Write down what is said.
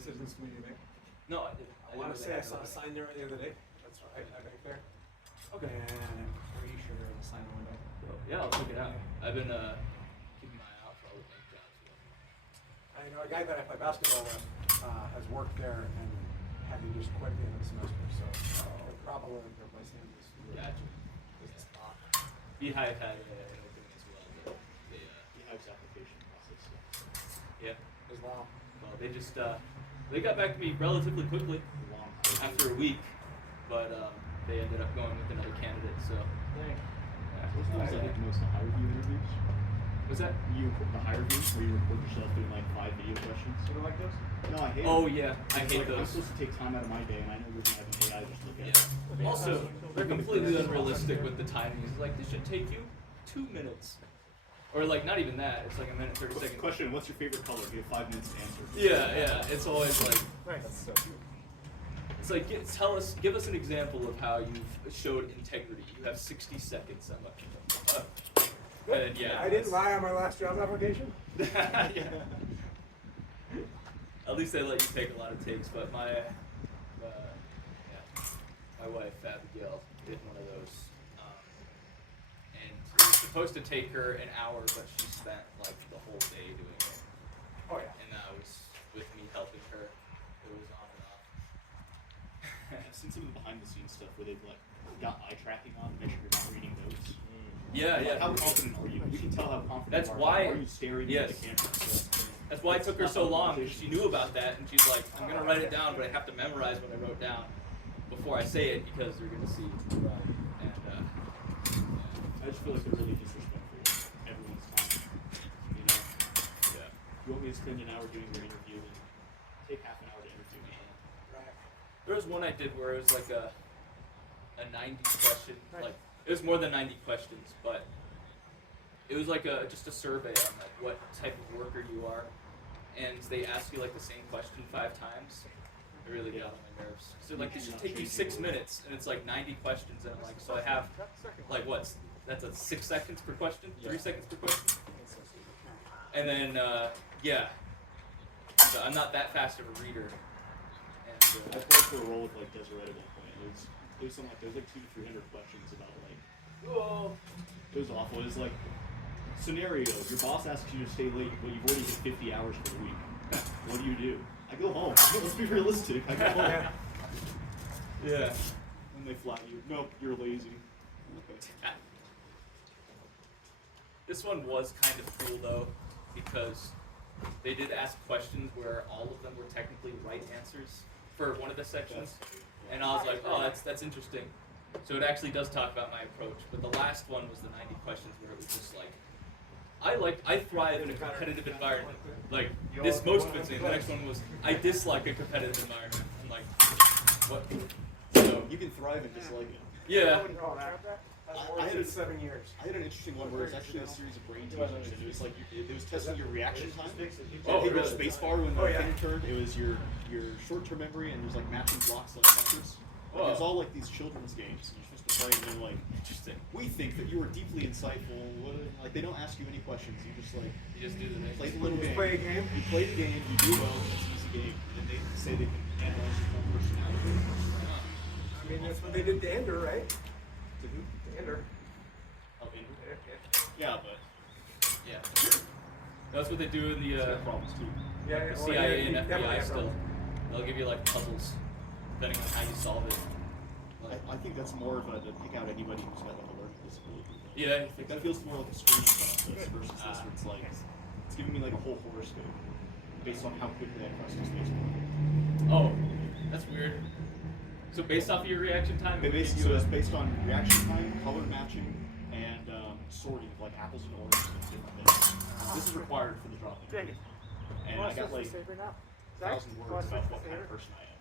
Citizens Committee event. No, I didn't. I want to say I saw a sign there the other day. That's right, right there. Okay. And I'm pretty sure there was a sign on the window. Well, yeah, I'll check it out. I've been keeping my eye out for all the bank jobs. I know a guy that I play basketball with has worked there and had to just quit at the end of the semester. So the problem with replacing him is Gotcha. the spot. Beehive had an opening as well. But they, Beehive's application process. yeah. As well. Well, they just they got back to me relatively quickly after a week, but they ended up going with another candidate. So. Dang. Yeah. Those ones I like the most, the higher view interviews. Was that? The higher view, where you record yourself doing like 5 video questions. You don't like those? No, I hate Oh them. yeah, I hate I'm those. supposed to take time out of my day, and I know we're gonna have an AI just look at it. Yeah. Also, they're completely unrealistic with the timings. It's like this should take you 2 minutes, or like not even that. It's like a minute 30 seconds. Question: what's your favorite color? You have 5 minutes to answer. Yeah. It's always like. That's so cute. It's like, give us an example of how you've showed integrity. You have 60 seconds. I'm like, and yeah. I didn't lie on my last job application. Yeah. At least they let you take a lot of takes, but my wife Abigail did one of those, and it was supposed to take her an hour, but she spent like the whole day doing it. Oh yeah. And that was with me helping her. It was on and off. I've seen some of the behind-the-scenes stuff where they've like got eye tracking on to make sure you're not reading notes. Yeah, Like, how confident are you? You can tell how confident That's you are. why- Are you staring yes. at the camera? So, That's why it took her so long, because she knew about that, and she's like, I'm gonna write it down, but I have to memorize what I wrote down before I say it, because they're gonna see. And I just feel like they're really disrespectful of everyone's time. You know, yeah. you want me to spend an hour doing your interview, and take half an hour to interview me. Right. There was one I did where it was like a 90 question, like it was more than 90 questions, but it was like just a survey on like what type of worker you are, and they ask you like the same question 5 times. It really got on my nerves. So like this should take you 6 minutes, and it's like 90 questions, and I'm like, so I have like that's a 6 seconds per question, 3 seconds per question, and then yeah, so I'm not that fast of a reader. I played for a role with like Deseret at one point. It was something like there's like 200 to 300 questions about like, oh, it was awful. It was like scenario: your boss asks you to stay late, but you've already hit 50 hours for the week. What do? I go home. Let's be realistic. I go home. Yeah. And they flat you. Nope, you're lazy. Okay. This one was kind of cool though, because they did ask questions where all of them were technically right answers for one of the sections, and I was like, oh, that's interesting. So it actually does talk about my approach, but the last one was the 90 questions where it was just like, I thrive in a competitive environment. Like this motivates me. The next one was, I dislike a competitive environment. I'm like, what? So You can thrive and dislike it. yeah. I had 7 years. I had an interesting one where it was actually a series of brain teasers, and it was like it was testing your reaction time. Oh, Hit your really? space bar when the Oh, yeah. thing turned. It was your short-term memory, and there's like matching blocks like checkers. Like, it was all like these children's games, and you're supposed to play, and they're like, Interesting. we think that you were deeply insightful. Like they don't ask you any questions. You just like You just do the next. play the little game. Play a game. You play the game. You do well. It's an easy game, and they say they can analyze your whole personality. I mean, that's what they did to Ender, right? To who? To Ender. Oh, Ender. Yeah, but Yeah. That's what they do in it's the got problems too. Yeah, the well, CIA yeah, and you definitely FBI have still. problems. They'll give you like puzzles, depending on how you solve it. I think that's more of a to pick out anybody who's got like a learning disability. Yeah. Like that feels more like a screening process versus this where it's like it's giving me like a whole horoscope based on how quickly I press this next one. Oh, that's weird. So based off of your reaction time, it would give So you it's based on reaction time, color matching, and sorting of like apples and oranges and different things. This is required for the drop. And I got like 1,000 words about what kind of person I am.